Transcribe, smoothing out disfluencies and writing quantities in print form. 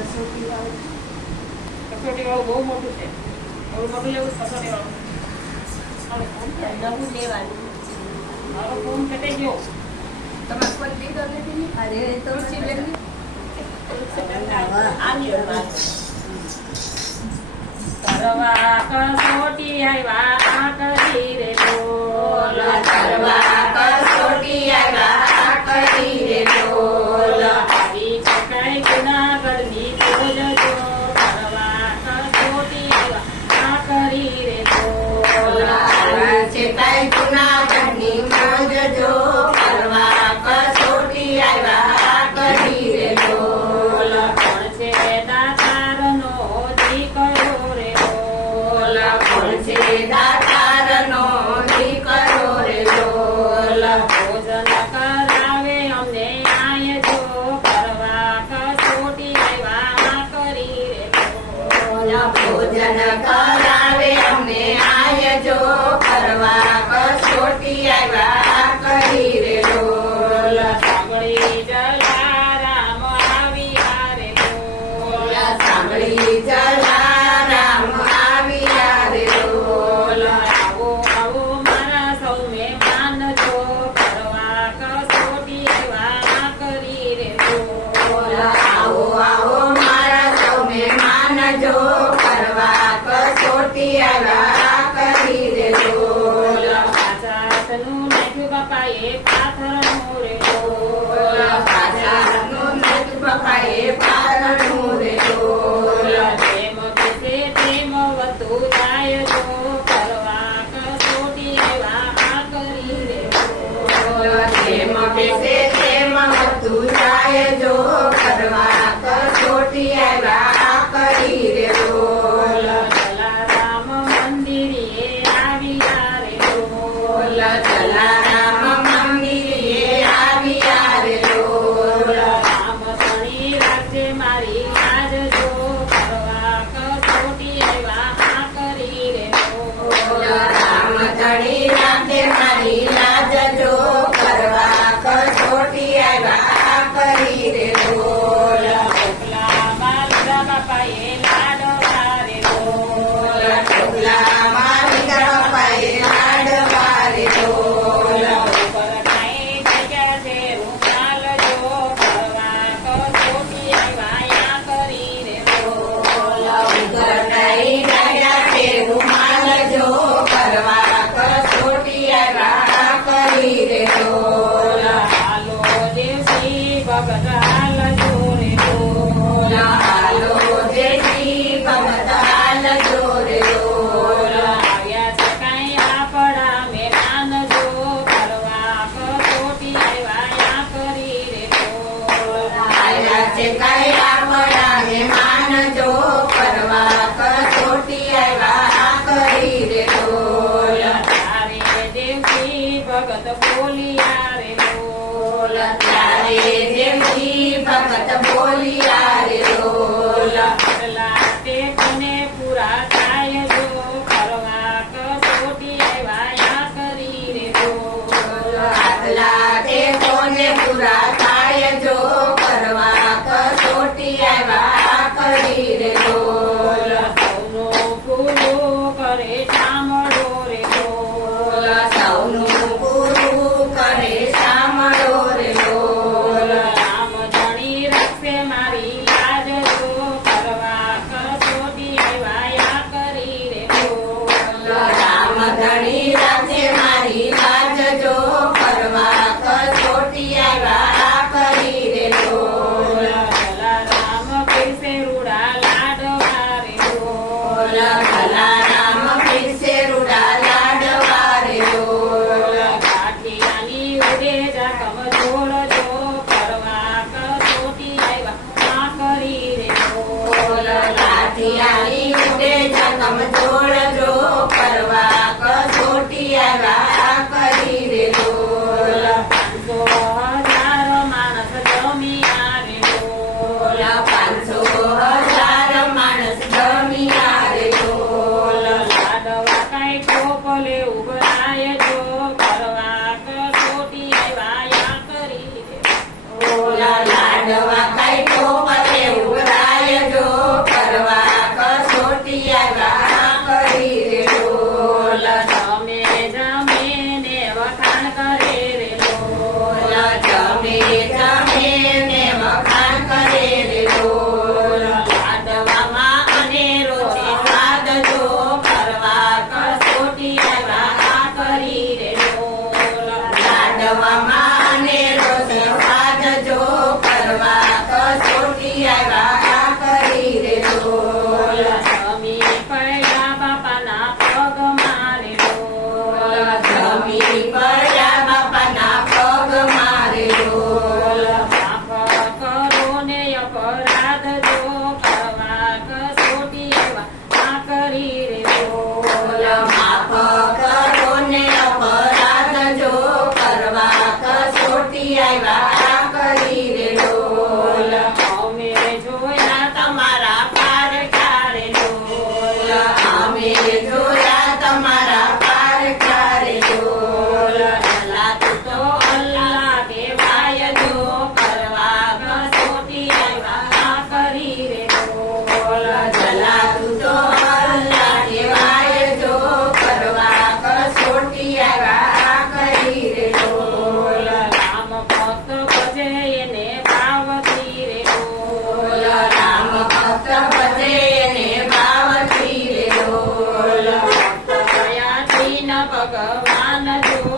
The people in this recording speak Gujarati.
કસોટી વાળું બહુ મોટું છે. બહુ મોટું લેવું કસોટી વાળું. નવું લેવાનું. મારો ફોન કટાઈ ગયો. તમારે કોઈ લીધો નથી? અરે તુલસી બેન કરવા કસોટી આવ્યા કરી રે બોલ. કરવા કસોટી આવ્યા કરી રે બોલ. આવી ચકાઈ જુનાગઢની જોજો. કરવા કસોટી આવ્યા કરી રે બોલ. છે તાઈ જુનાગઢની મોજ જો. કરવા કસોટી આવ્યા કરી રે બોલ. કોણ છે દાતારનો દીકરો રે બોલ. કોણ છે દાતારનો દીકરો રે બોલ. ભોજન કરાવે અમને આય જો. કરવા કસોટી આવ્યા કરી રે બોલ. ભોજન કરાવે અમને આય જો. કરવા કસોટી આવ્યા કરી રે બોલ. સાંભળી જલારામ આવ્યા રે બોલ. સાંભળી જલારામ આવ્યા રે બોલ. આવો આવો મારા સૌ મહેમાન જો. કરવા કસોટી આવ્યા કરી રે બોલ. આવો આવો મારા સૌ મહેમાન જો. કરવા કસોટી આવ્યા કરી રે બોલ. પાછાનું નાખ્યું બાપાએ પાથરનું રે બોલ. પાછળનું નથ પકાએ પારણું રે બોલ. જેમ બેસે તેમ વધતું જાય જો. કરવા કસોટી આવ્યા કરી રે બોલ. જેમ બેસે તેમ વધતું જાય જો. કરવા કસોટી આવ્યા કરી રે બોલ. જલારામ મંદિરે આવ્યા રે બોલ. જલારામ મંદિરે આવ્યા રે બોલ. રામ શણી રાખજે મારી લાજ જો. કરવા કસોટી આવ્યા કરી રે બોલ. રામ ધણી રાખે મારી લાજ જો. કરવા કસોટી આવ્યા કરી રે બોલ. ઢોકલા માલડા બાપાએ લાડવા રે બોલ. ઢોકલા મારી પાએ લાડવા રે બોલ. ઉપર કાંઈ જગ્યા છે રૂમાલ જો. કરવા કસોટી આવ્યા કરી રે બોલ. ગરડાઈ ગયા છે રૂમાલ જો. કરવા કસોટી આવ્યા કરી રે બોલ. હાલો દેવસી ભગત હાલ જો રે બોલ. હાલો દેશી ભગત હાલ જો રે બોલ. આવ્યા છે કાંઈ આપણા મહેમાન જો. કરવા કસોટી આવ્યા કરી રે બોલ. આયા છે કઈ આપણા મહેમાન જો. કરવા કસોટી આવ્યા કરી રે બોલ. તારે દેવસી ભગત બોલિયા રે બોલ. ત્યારે દેવજી ભગત બોલિયા રે બોલ. આટલા તે કોને પૂરા થાય જો. કરવા કસોટી આવ્યા કરી રે બોલ. આટલા તે કોને પૂરા થાય જો. કરવા કસોટી આવ્યા કરી રે બોલ. સૌનું પૂરું કરે સાંભળો રે બોલ. સૌનું પૂરું કરે સાંભળો રે બોલ. રામ ધણી રાખશે મારી લાજ જો. કરવા કસોટી આવ્યા કરી રે બોલ. રામ ધણી રાખે મારી લાજ જો. કરવા કસોટી આવ્યા કરી રે બોલ. જલારામ પીરસે રૂડા લાડવા રે બોલ. જલારામ પીરસે રૂડા લાડવા રે બોલ. કાઠિયાની ઉડે જા કમજોર જો. કરવા કસોટી આવ્યા કરી રે બોલ. લાઠિયાની ઉડે જખમ જોડજો. કરવા કસોટી આવ્યા કરી રે બોલ. 500,000 માણસ જમ્યા રે બોલ. 500,000 માણસ જમ્યા રે બોલ. લાડવા કાંઈ ટોપલે ઉભરાય જો. કરવા કસોટી આવ્યા કરી રે બોલ. લાડવા કઈ ટોપલે ઉભરાય ને અપરાધ જો કરવા કસોટી એવા ના કરી રે બોલ માફ કરો ને અપરાધ જો કરવા કસોટી આવ્યા કરી રે ડોલ. અમે જોયા તમારા પારખા રે ડોલ અમે જોયા તમારા પારખા રે ડોલ. અલ્લાહ તું તો અલ્લાહ કહેવાય જો કરવા કસોટી આવ્યા ના કરી રે બોલ જલા તું તો અલ્લાહ કહેવાય જો કરવા કસોટી આવ્યા કરી રે ડોલ. રામ ભક્ત ભજે એને ભાવથી રે બોલ રામ ભક્ત ભજે ને ભાવથી રે ડોલ. દયાથી ન ભગવાન જો